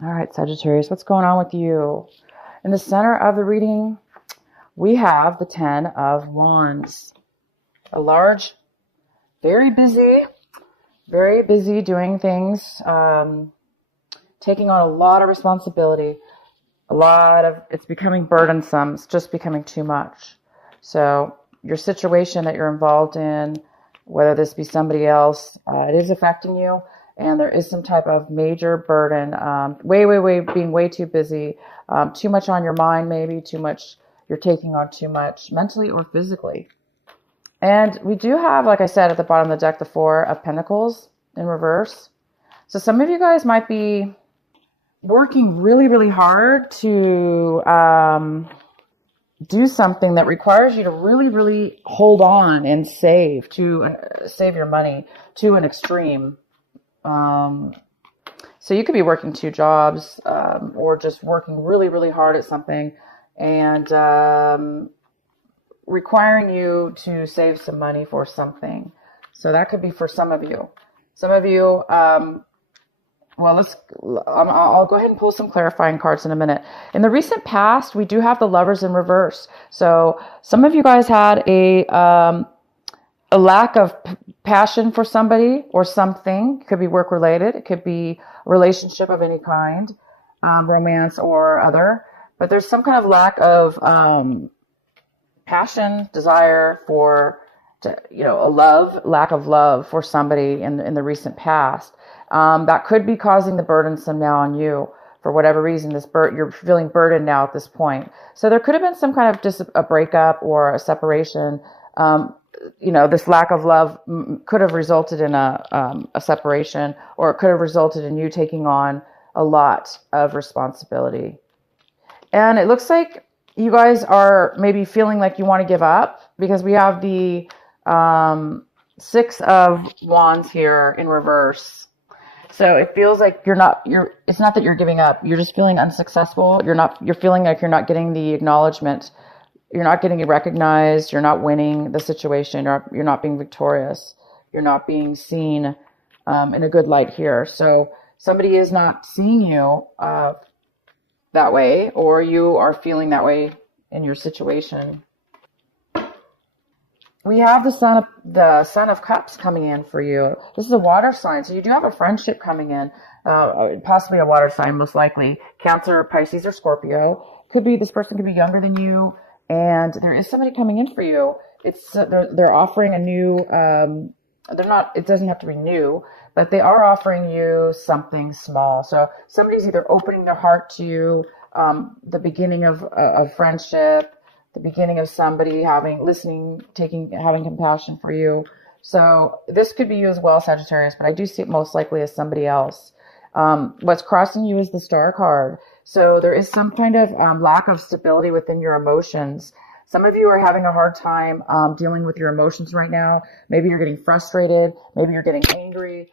All right, Sagittarius, what's going on with you? In the center of the reading, we have the Ten of Wands. A large, very busy doing things, taking on a lot of responsibility. It's becoming burdensome. It's just becoming too much. So your situation that you're involved in, whether this be somebody else, it is affecting you. And there is some type of major burden, being way too busy, too much on your mind, maybe too much, you're taking on too much mentally or physically. And we do have, like I said, at the bottom of the deck, the Four of Pentacles in reverse. So some of you guys might be working really hard to do something that requires you to really hold on and save your money to an extreme. So you could be working two jobs, or just working really hard at something and requiring you to save some money for something. So that could be for some of you. Some of you, I'll go ahead and pull some clarifying cards in a minute. In the recent past, we do have the Lovers in reverse. So some of you guys had a lack of passion for somebody or something. It could be work related. It could be a relationship of any kind, romance or other. But there's some kind of lack of passion, desire for, lack of love for somebody in the recent past. That could be causing the burdensome now on you for whatever reason. You're feeling burdened now at this point. So there could have been some kind of a breakup or a separation. This lack of love could have resulted in a separation, or it could have resulted in you taking on a lot of responsibility. And it looks like you guys are maybe feeling like you want to give up, because we have the Six of Wands here in reverse. So it feels like it's not that you're giving up. You're just feeling unsuccessful. You're feeling like you're not getting the acknowledgement. You're not getting recognized. You're not winning the situation. You're not being victorious. You're not being seen in a good light here. So somebody is not seeing you that way, or you are feeling that way in your situation. We have the Son of Cups coming in for you. This is a water sign, so you do have a friendship coming in, possibly a water sign, most likely Cancer, Pisces, or Scorpio. This person could be younger than you, and there is somebody coming in for you. They're offering a new. It doesn't have to be new, but they are offering you something small. So somebody's either opening their heart to you, the beginning of friendship, the beginning of somebody having compassion for you. So this could be you as well, Sagittarius, but I do see it most likely as somebody else. What's crossing you is the Star card. So there is some kind of lack of stability within your emotions. Some of you are having a hard time dealing with your emotions right now. Maybe you're getting frustrated. Maybe you're getting angry.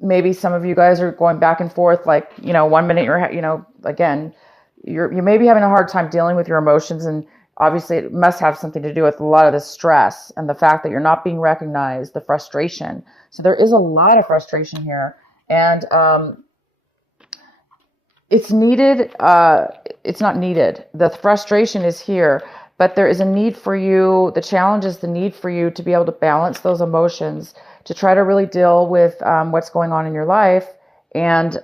Maybe some of you guys are going back and forth. Like, 1 minute you may be having a hard time dealing with your emotions, and obviously it must have something to do with a lot of the stress and the fact that you're not being recognized, the frustration. So there is a lot of frustration here, and it's needed. It's not needed. The frustration is here, but there is a need for you. The challenge is the need for you to be able to balance those emotions, to try to really deal with what's going on in your life, and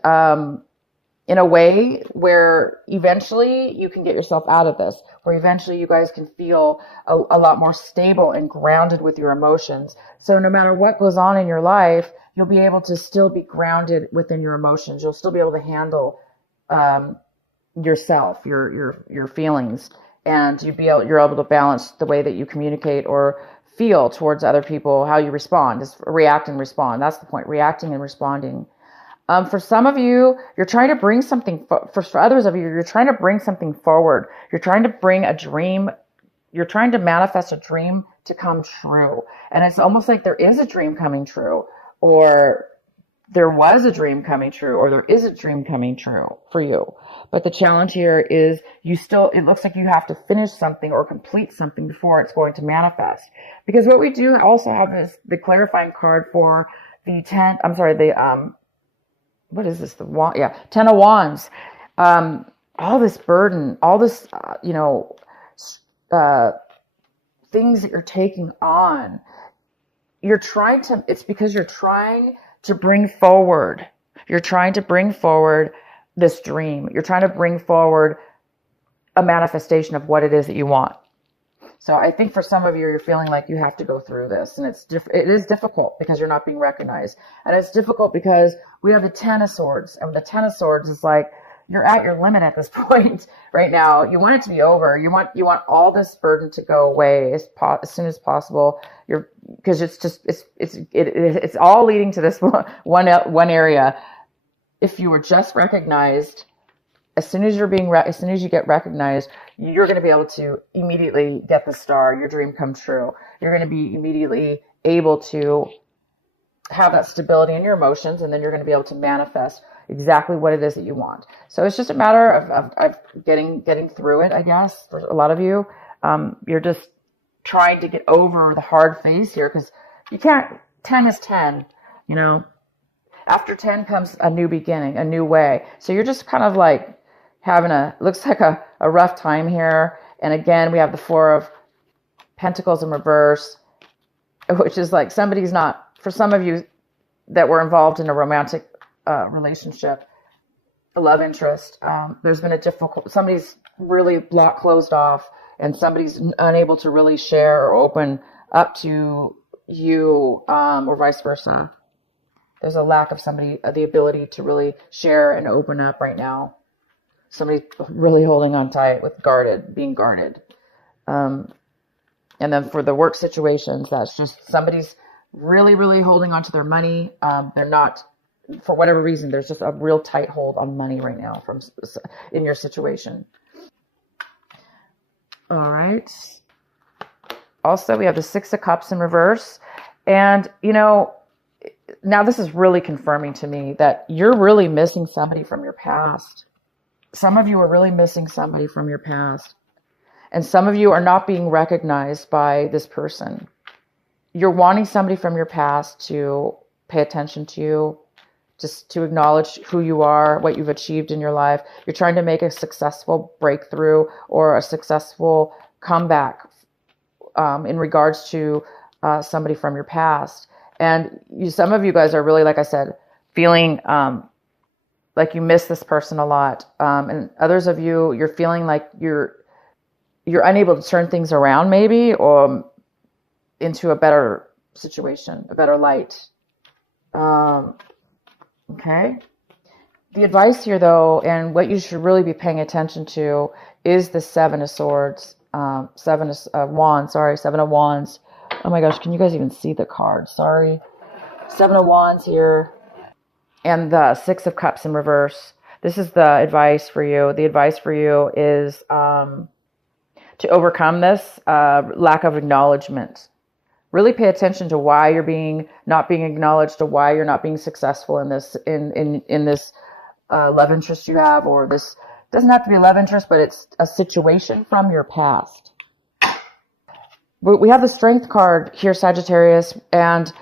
in a way where eventually you can get yourself out of this, where eventually you guys can feel a lot more stable and grounded with your emotions. So no matter what goes on in your life, you'll be able to still be grounded within your emotions. You'll still be able to handle yourself, your feelings, and you're able to balance the way that you communicate or feel towards other people, how you respond. Just react and respond. That's the point, reacting and responding. For some of you, you're trying to bring something, for others of you, you're trying to bring something forward. You're trying to bring a dream. You're trying to manifest a dream to come true. And it's almost like there is a dream coming true, or there was a dream coming true, or there is a dream coming true for you. But the challenge here is it looks like you have to finish something or complete something before it's going to manifest. Because what we do also have is the clarifying card for the what is this? The wand, yeah, 10 of Wands. All this burden, all this, uh, things that you're taking on. It's because you're trying to bring forward. You're trying to bring forward this dream. You're trying to bring forward a manifestation of what it is that you want. So I think for some of you, you're feeling like you have to go through this, and it is difficult because you're not being recognized, and it's difficult because we have the 10 of Swords, and the 10 of Swords is like you're at your limit at this point right now. You want it to be over. You want all this burden to go away as soon as possible. Because it's all leading to this one area. If you were just recognized, as soon as you get recognized, you're going to be able to immediately get the star, your dream come true. You're going to be immediately able to have that stability in your emotions, and then you're going to be able to manifest exactly what it is that you want. So it's just a matter of getting through it, I guess. For a lot of you, you're just trying to get over the hard phase here, because you can't. 10 is 10, After 10 comes a new beginning, a new way. So you're just kind of like having looks like a rough time here. And again, we have the 4 of Pentacles in reverse, which is like for some of you that were involved in a romantic relationship, a love interest, there's been somebody's really closed off, and somebody's unable to really share or open up to you, or vice versa. There's a lack of the ability to really share and open up right now. Somebody's really holding on tight being guarded. And then for the work situations, that's just somebody's really, really holding on to their money. They're not, for whatever reason, there's just a real tight hold on money right now in your situation. All right. Also, we have the 6 of Cups in reverse. And, now this is really confirming to me that you're really missing somebody from your past. Some of you are really missing somebody from your past. And some of you are not being recognized by this person. You're wanting somebody from your past to pay attention to you, just to acknowledge who you are, what you've achieved in your life. You're trying to make a successful breakthrough or a successful comeback in regards to somebody from your past. And some of you guys are really, like I said, feeling like you miss this person a lot. And others of you, you're feeling like you're unable to turn things around, maybe, or into a better situation, a better light. Okay. The advice here, though, and what you should really be paying attention to is the 7 of Swords, 7 of Wands. Oh my gosh, can you guys even see the card? Sorry. 7 of Wands here. And the 6 of Cups in reverse. This is the advice for you. The advice for you is to overcome this lack of acknowledgement. Really pay attention to why you're not being acknowledged, to why you're not being successful in this in this love interest you have, or this doesn't have to be a love interest, but it's a situation from your past. We have the Strength card here, Sagittarius, and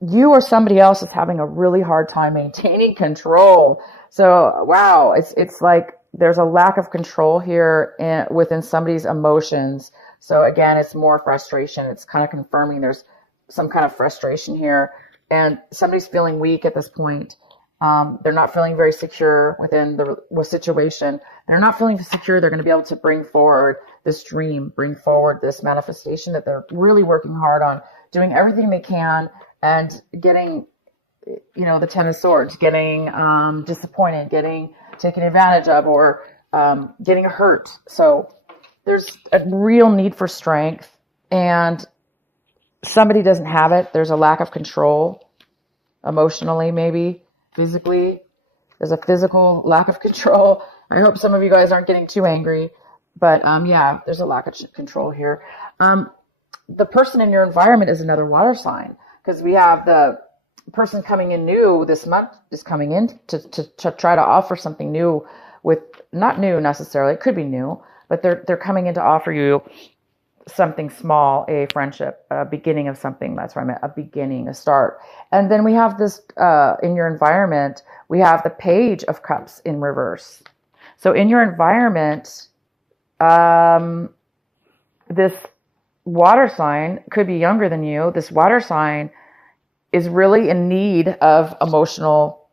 you or somebody else is having a really hard time maintaining control. So, wow, it's like there's a lack of control here within somebody's emotions. So again, it's more frustration. It's kind of confirming there's some kind of frustration here, and somebody's feeling weak at this point. They're not feeling very secure within the situation. They're not feeling secure. They're going to be able to bring forward this dream, bring forward this manifestation that they're really working hard on, doing everything they can, and getting, the 10 of Swords, getting disappointed, getting taken advantage of, or getting hurt. So there's a real need for strength, and somebody doesn't have it. There's a lack of control, emotionally, maybe physically. There's a physical lack of control. I hope some of you guys aren't getting too angry, but yeah, there's a lack of control here. The person in your environment is another water sign, because we have the person coming in new this month is coming in to try to offer something new, with not new necessarily, it could be new, but they're coming in to offer you something small, a friendship, a beginning of something. That's what I meant, a beginning, a start. And then we have this, in your environment, we have the Page of Cups in reverse. So in your environment, this water sign could be younger than you. This water sign is really in need of emotional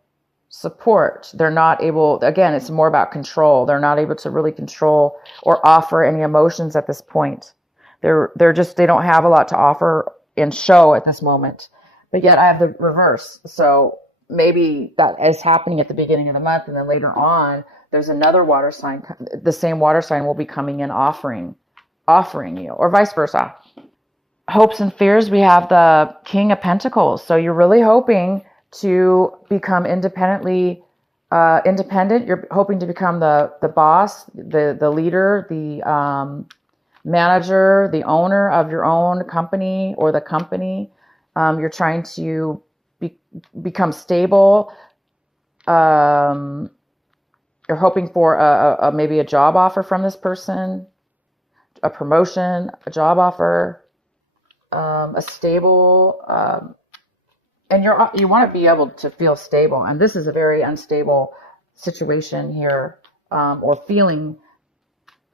support. They're not able, again, it's more about control. They're not able to really control or offer any emotions at this point. They're just, they don't have a lot to offer and show at this moment. But yet I have the reverse. So maybe that is happening at the beginning of the month, and then later on, there's another water sign. The same water sign will be coming in offering you, or vice versa. Hopes and fears, we have the King of Pentacles. So you're really hoping to become independent. You're hoping to become the boss, the leader, the manager, the owner of your own company or the company. You're trying to become stable. You're hoping for maybe a job offer from this person, a promotion, a job offer, a stable, and you want to be able to feel stable. And this is a very unstable situation here, or feeling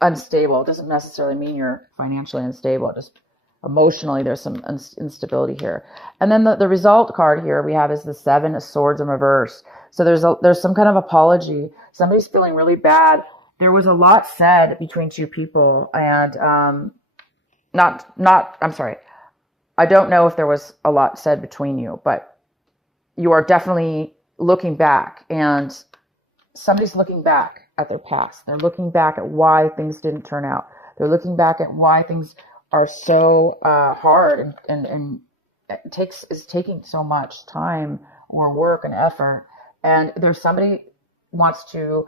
unstable. It doesn't necessarily mean you're financially unstable. Just emotionally, there's some instability here. And then the result card here we have is the Seven of Swords in reverse. So there's some kind of apology. Somebody's feeling really bad. There was a lot said between two people, and I'm sorry. I don't know if there was a lot said between you, but you are definitely looking back, and somebody's looking back at their past. They're looking back at why things didn't turn out. They're looking back at why things are so hard and is taking so much time or work and effort. And there's somebody wants to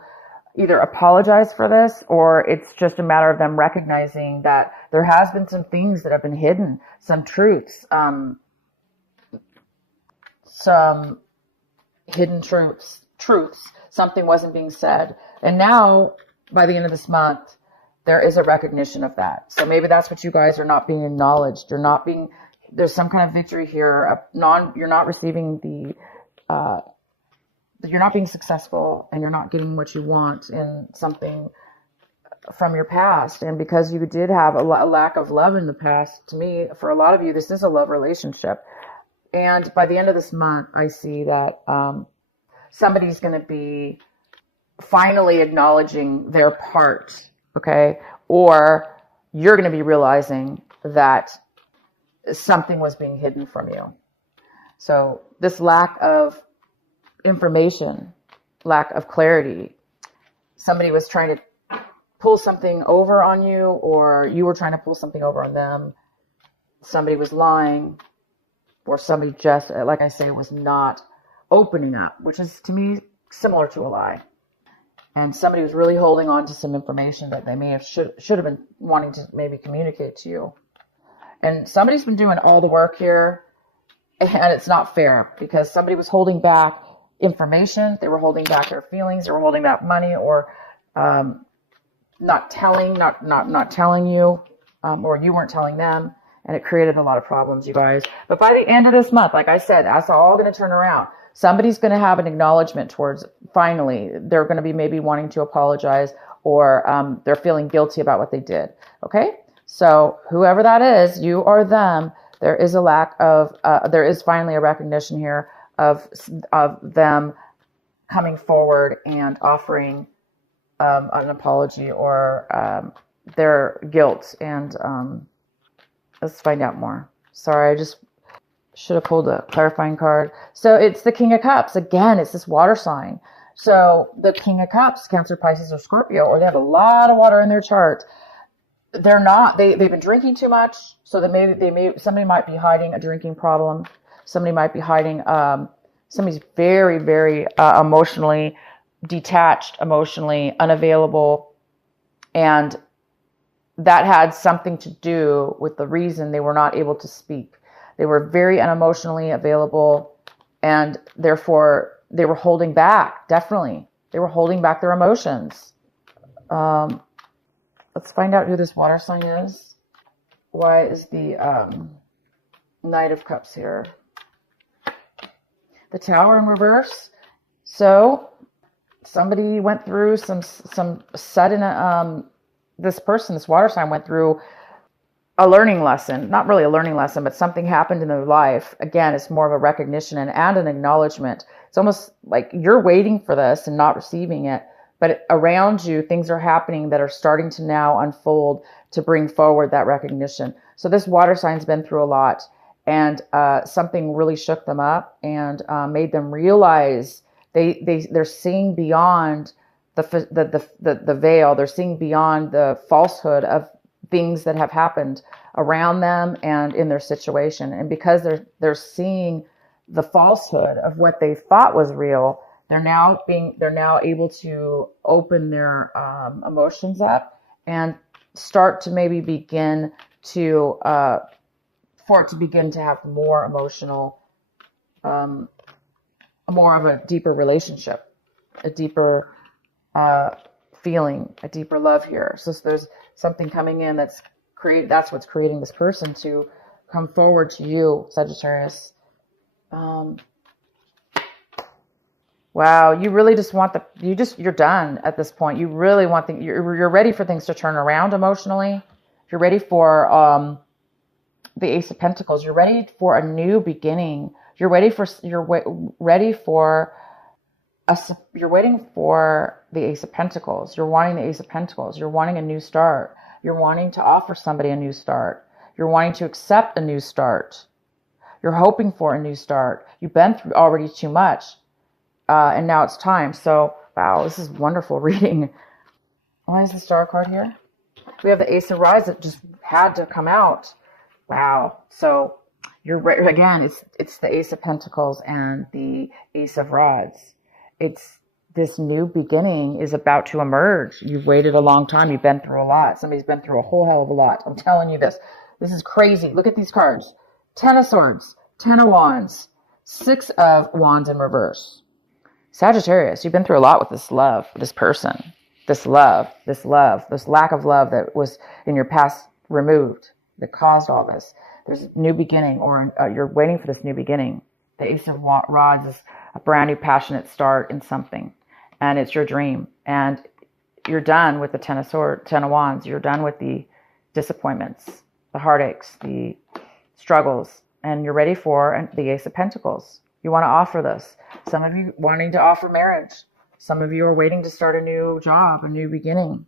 either apologize for this, or it's just a matter of them recognizing that there has been some things that have been hidden, some truths, some hidden truths, something wasn't being said. And now, by the end of this month, there is a recognition of that. So maybe that's what you guys are not being acknowledged. There's some kind of victory here. You're not receiving you're not being successful, and you're not getting what you want in something from your past. And because you did have a lack of love in the past, to me, for a lot of you, this is a love relationship. And by the end of this month, I see that somebody's going to be finally acknowledging their part, okay? Or you're going to be realizing that something was being hidden from you. So this lack of information, lack of clarity, somebody was trying to pull something over on you, or you were trying to pull something over on them. Somebody was lying, or somebody just, like I say, was not opening up, which is to me similar to a lie. And somebody was really holding on to some information that they may have should have been wanting to maybe communicate to you. And somebody's been doing all the work here, and it's not fair, because somebody was holding back information, they were holding back their feelings, they were holding back money, or not telling you, or you weren't telling them, and it created a lot of problems, you guys. But by the end of this month, like I said, that's all going to turn around. Somebody's going to have an acknowledgement towards, finally, they're going to be maybe wanting to apologize, or they're feeling guilty about what they did. Okay? So whoever that is, you or them, there is there is finally a recognition here of them coming forward and offering an apology, or their guilt. And let's find out more. Sorry, I just should have pulled a clarifying card. So it's the King of Cups. Again, it's this water sign. So the King of Cups, Cancer, Pisces, or Scorpio, or they have a lot of water in their chart. They're not, they've been drinking too much. So somebody might be hiding a drinking problem. Somebody might be hiding, somebody's very, very emotionally detached, emotionally unavailable. And that had something to do with the reason they were not able to speak. They were very unemotionally available, and therefore they were holding back, definitely. They were holding back their emotions. Let's find out who this water sign is. Why is the Knight of Cups here? The Tower in reverse. So somebody went through some sudden, this person, this water sign went through a learning lesson. Not really a learning lesson, but something happened in their life. Again, it's more of a recognition and an acknowledgement. It's almost like you're waiting for this and not receiving it, but around you, things are happening that are starting to now unfold to bring forward that recognition. So this water sign's been through a lot, and something really shook them up and made them realize they're seeing beyond the veil. They're seeing beyond the falsehood of things that have happened around them and in their situation. And because they're seeing the falsehood of what they thought was real, they're now able to open their emotions up and start to maybe begin to for it to begin to have more emotional, more of a deeper relationship, a deeper feeling, a deeper love here. So there's something coming in that's what's creating this person to come forward to you, Sagittarius. Wow, you really just want you're done at this point. You really want you're ready for things to turn around emotionally. You're ready for the Ace of Pentacles. You're ready for a new beginning. You're waiting for the Ace of Pentacles. You're wanting the Ace of Pentacles. You're wanting a new start. You're wanting to offer somebody a new start. You're wanting to accept a new start. You're hoping for a new start. You've been through already too much. And now it's time. So, wow, this is wonderful reading. Why is the Star card here? We have the Ace of Rods that just had to come out. Wow. So, again, it's the Ace of Pentacles and the Ace of Rods. It's this new beginning is about to emerge. You've waited a long time. You've been through a lot. Somebody's been through a whole hell of a lot. I'm telling you this. This is crazy. Look at these cards. 10 of Swords, 10 of Wands, 6 of Wands in reverse. Sagittarius, you've been through a lot with this love, this person, this lack of love that was in your past removed, that caused all this. There's a new beginning, or you're waiting for this new beginning. The Ace of Rods is a brand new passionate start in something, and it's your dream. And you're done with the 10 of Wands. You're done with the disappointments, the heartaches, the struggles, and you're ready for the Ace of Pentacles. You want to offer this. Some of you wanting to offer marriage. Some of you are waiting to start a new job, a new beginning.